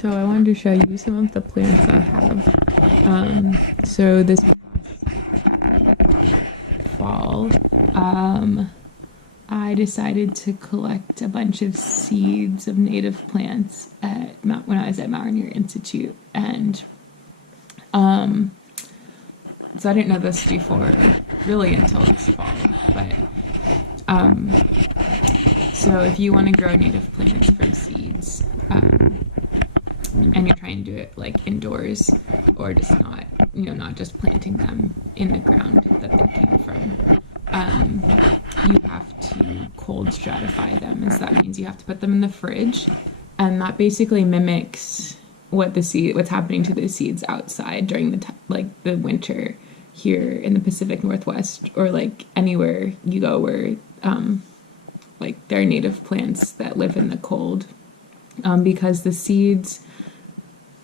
So I wanted to show you some of the plants I have. So this fall, I decided to collect a bunch of seeds of native plants when I was at Mount Rainier Institute, and so I didn't know this before, really until this fall. But so if you want to grow native plants from seeds, and you're trying to do it like indoors or just not, not just planting them in the ground that they came from. You have to cold stratify them, and so that means you have to put them in the fridge, and that basically mimics what's happening to the seeds outside during the winter here in the Pacific Northwest, or like anywhere you go where there are native plants that live in the cold, because the seeds,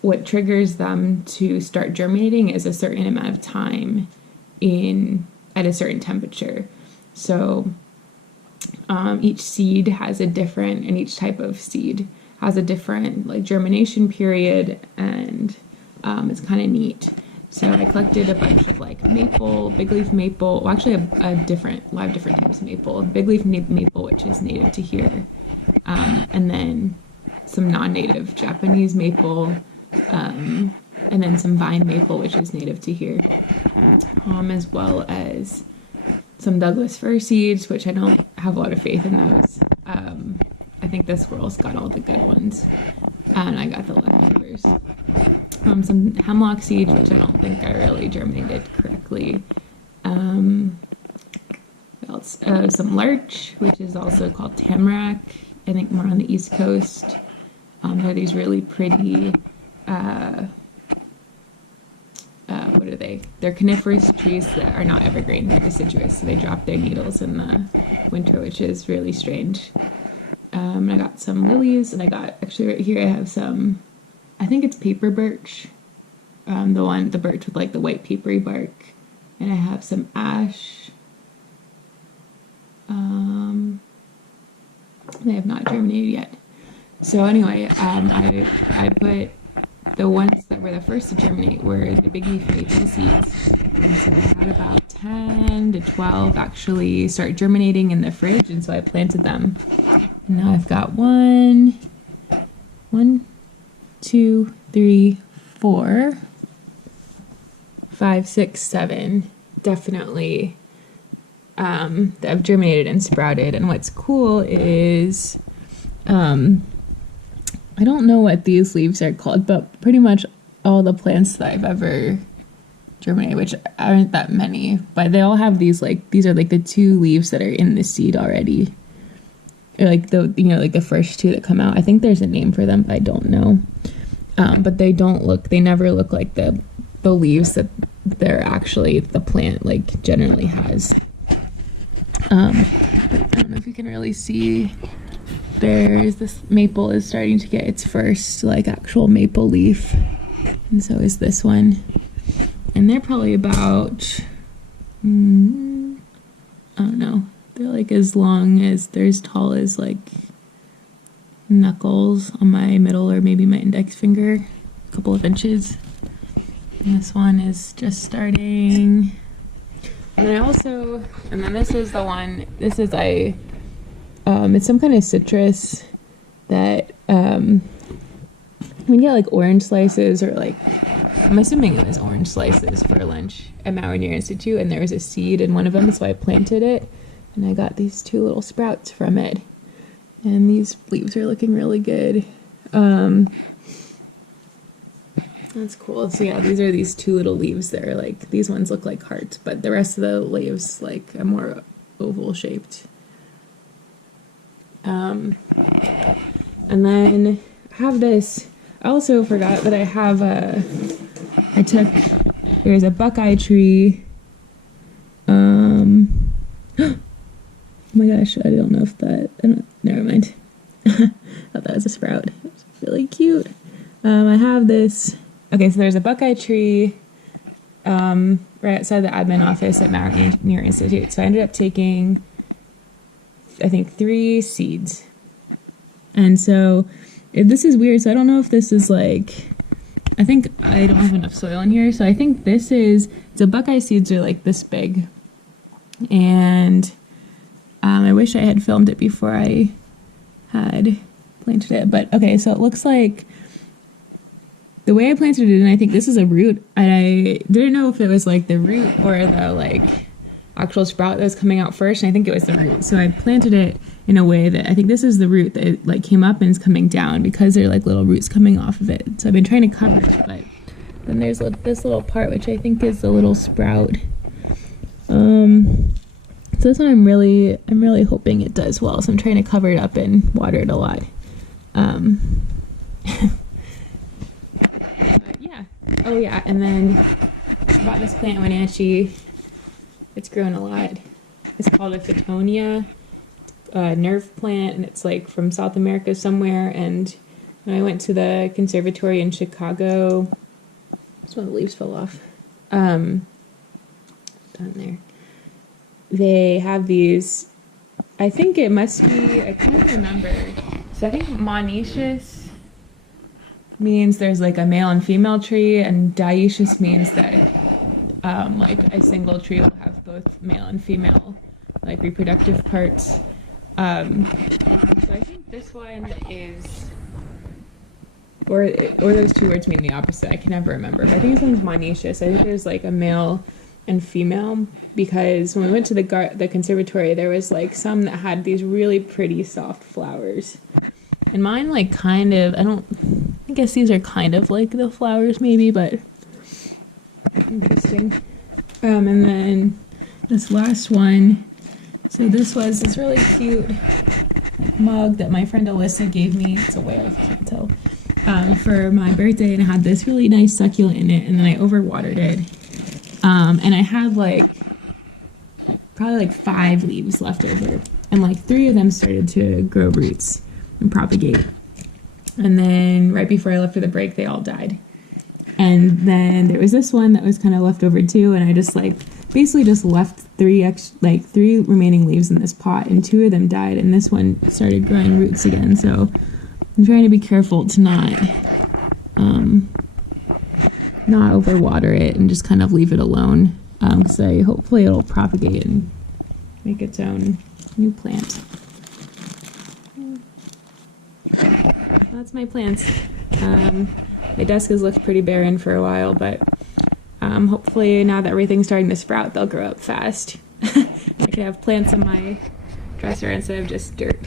what triggers them to start germinating is a certain amount of time at a certain temperature. So each seed has a different, and each type of seed has a different germination period, and it's kind of neat. So I collected a bunch of maple, big leaf maple, well actually a lot of different types of maple. Big leaf maple, which is native to here, and then some non-native Japanese maple, and then some vine maple, which is native to here, as well as some Douglas fir seeds, which I don't have a lot of faith in those. I think the squirrels got all the good ones, and I got the leftovers. Some hemlock seeds, which I don't think are really germinated correctly. What else? Some larch, which is also called tamarack, I think more on the East Coast. They're these really pretty, what are they? They're coniferous trees that are not evergreen. They're deciduous, so they drop their needles in the winter, which is really strange. I got some lilies, and actually right here I have some, I think it's paper birch, the birch with the white papery bark, and I have some ash. They have not germinated yet. So anyway, I put the ones that were the first to germinate were the big leaf maple seeds, and so I had about 10 to 12 actually start germinating in the fridge, and so I planted them. And now I've got 1, 2, 3, 4, 5, 6, 7 definitely that have germinated and sprouted. And what's cool is I don't know what these leaves are called, but pretty much all the plants that I've ever germinated, which aren't that many, but they all have these these are the 2 leaves that are in the seed already. Or the first 2 that come out. I think there's a name for them, but I don't know. But they never look like the leaves that they're actually the plant generally has. But I don't know if you can really see. There's this maple is starting to get its first actual maple leaf, and so is this one. And they're probably about, I don't know, they're as long as, they're as tall as knuckles on my middle or maybe my index finger, a couple of inches. And this one is just starting. And then this is the one, it's some kind of citrus that, we get orange slices, or I'm assuming it was orange slices for lunch at Mount Rainier Institute, and there was a seed in one of them, so I planted it, and I got these 2 little sprouts from it. And these leaves are looking really good. That's cool. So yeah, these are these 2 little leaves that are these ones look like hearts, but the rest of the leaves are more oval shaped. And then I have this. I also forgot that I have there's a buckeye tree. Oh my gosh, I don't know if never mind. I thought that was a sprout. It's really cute. I have this. Okay, so there's a buckeye tree right outside the admin office at Mount Rainier Institute. So I ended up taking, I think, 3 seeds. And so this is weird. So I don't know if this is like, I think I don't have enough soil in here. So I think this is, so Buckeye seeds are like this big. And I wish I had filmed it before I had planted it. But okay, so it looks like the way I planted it, and I think this is a root. I didn't know if it was like the root or the like actual sprout that was coming out first, and I think it was the root. So I planted it in a way that I think this is the root that it, like came up and is coming down because there are like little roots coming off of it. So I've been trying to cover it, but then there's this little part which I think is the little sprout. So this one I'm really hoping it does well. So I'm trying to cover it up and water it a lot. But yeah. Oh yeah, and then I bought this plant Wenatchee. It's grown a lot. It's called a Fittonia nerve plant, and it's like from South America somewhere. And when I went to the conservatory in Chicago, that's when the leaves fell off. Down there. They have these, I think it must be, I can't remember. So I think monoecious means there's like a male and female tree, and dioecious means that like a single tree will have both male and female like reproductive parts. So I think this one is, or those two words mean the opposite. I can never remember, but I think this one's monoecious. I think there's like a male and female, because when we went to the conservatory, there was like some that had these really pretty soft flowers, and mine like kind of, I guess these are kind of like the flowers maybe, but interesting. And then this last one, so this was this really cute mug that my friend Alyssa gave me. It's a whale, if you can't tell, for my birthday, and it had this really nice succulent in it, and then I overwatered it. And I had like probably like 5 leaves left over, and like 3 of them started to grow roots and propagate. And then right before I left for the break, they all died. And then there was this one that was kind of left over too, and I just like basically just left 3 remaining leaves in this pot, and 2 of them died, and this one started growing roots again. So I'm trying to be careful to not overwater it and just kind of leave it alone, because hopefully it'll propagate and make its own new plant. That's my plants. My desk has looked pretty barren for a while, but hopefully now that everything's starting to sprout, they'll grow up fast. I can have plants on my dresser instead of just dirt.